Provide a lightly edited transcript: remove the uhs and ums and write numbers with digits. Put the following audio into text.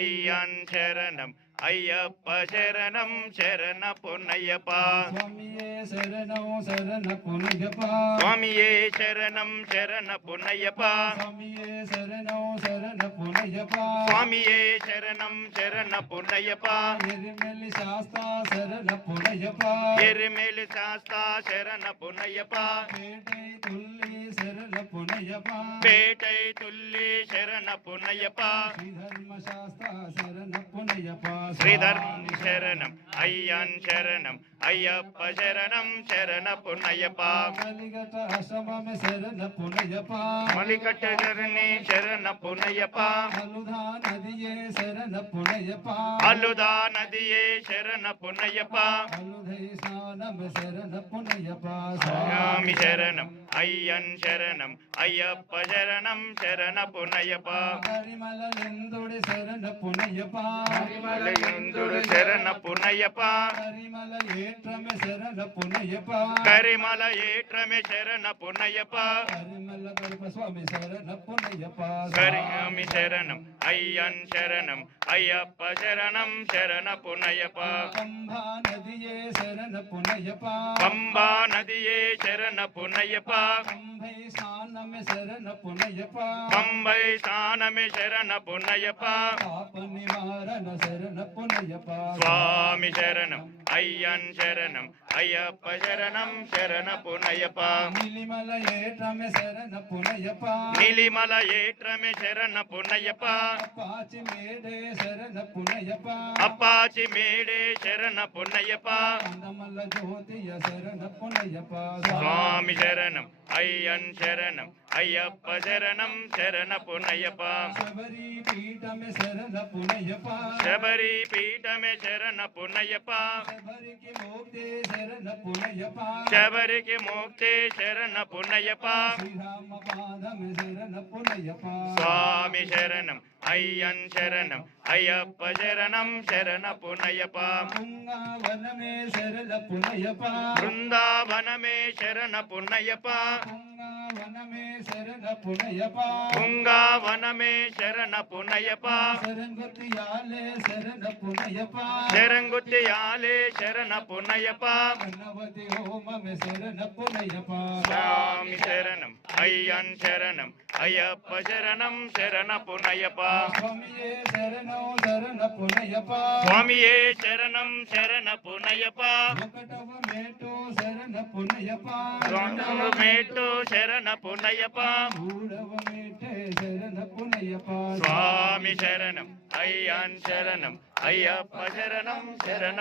ஐயன் சரணம் ஐயப்ப சரணம் சரண பொன்னையப்பா சுவாமியே சரணம் சரண பொன்னையப்பா சுவாமியே சரணம் சரண பொன்னையப்பா சுவாமியே சரணம் சரண பொன்னையப்பா சுவாமியே சரணம் சரண பொன்னையப்பா எருமெலி சாஸ்தா சரண பொன்னையப்பா எருமேலு சாஸ்தா சரண பொன்னையப்பா பேட்டை துள்ளி சரண பொன்னையப்பா பேட்டை துள்ளி சரண பொன்னையப்பா ஸ்ரீதர்ம சாஸ்தா சரண பொன்னையப்பா ஸ்ரீதர்மம் சரணம் ஐயன் சரணம் ஐயப்ப சரணம் சரண பொன்னையப்பா கலிகட்ட அசமமே சரண பொன்னையப்பா மலிகட்ட சரணி சரண பொன்னையப்பா அலுதா நதியே சரண பொன்னையப்பா அலுதா நதியே சரண பொன்னையப்பா அலுதை சானமே சரண பொன்னையப்பா சுவாமி சரணம் ஐயன் சரணம் ஐயப்ப சரணம் சரண பொன்னையப்பா கரிமலெந்துடி சரண பொன்னையப்பா கரிமலையுந்துடு சரண பொன்னையப்பா கரிமல ஏற்றமே சரண பொன்னையப்பா கரிமல ஏற்றமே சரண பொன்னையப்பா கரிமல கருப்ப சுவாமி சரண பொன்னையப்பா கரியாமி சரணம் ஐயன் சரணம் ஐயப்ப சரணம் சரண பொன்னையப்பா பம்பா நதியே சரண பொன்னையப்பா பம்பா நதியே சரண பொன்னையப்பா பம்பை சானமே சரண பொன்னையப்பா பம்பை சானமே சரண பொன்னையப்பா பாப நிவாரண சரண பொன்னையப்பா சுவாமி சரணம் ஐயன் சரணம் ஐயப்ப சரணம் சரண பொன்னையப்பா நிலிமல ஏற்றமே சரண பொன்னையப்பா நிலிமல ஏற்றமே சரண பொன்னையப்பா அப்பாச்சி மேடே சரண பொன்னையப்பா அப்பாச்சி மேடே சரண பொன்னையப்பா அந்தமல்ல ஜோதிய சரண பொன்னையப்பா சுவாமி சரணம் ஐயன் சரணம் ஐயப்ப சரணம் சரண பொன்னையப்பா சபரி பீఠமே சரண பொன்னையப்பா శబరి పీఠమే శరణ పున్నయ్యప్ప శబరికి మోక్తే శరణ పొన్నయ్యప్ప శబరికి మోక్తే శరణ పున్నయ్యప్ప శ్రీరామ పాదమే శరణ పొన్నయ్యప్ప స్వామి శరణం అయ్యన్ శరణం అయ్యప్ప శరణం శరణ పున్నయ్యప్ప పుంగవనమే శరణ పొన్నయ్యప్ప బృందావనమే శరణ పున్నయ్యప్ప పుంగవనమే శరణ పొన్నయ్యప్ప పుంగావనమే శరణ పున్నయ్యప్ప శరంగతియాలే శరణ పొన్నయ్యప్ప శరంగుత్యాలే శరణ పున్నయ్యప్ప గణపతి హోమమే శరణ పొన్నయ్యప్ప స్వామి శరణం అయ్యన్ శరణం అయ్యప్ప శరణం శరణ పున్నయ్యప్ప స్వామియే శరణం శరణ పొన్నయ్యప్ప స్వామియే శరణం శరణ పున్నయ్యప్ప ఒకటవ మేటు శరణ పొన్నయ్యప్ప రెండవ మేటు శరణ పున్నయ్యప్ప మూడవ మేటే శరణ పొన్నయ్యప్ప స్వామి శరణం అయ్యన్ శరణం అయ్యప్ప శరణం శరణ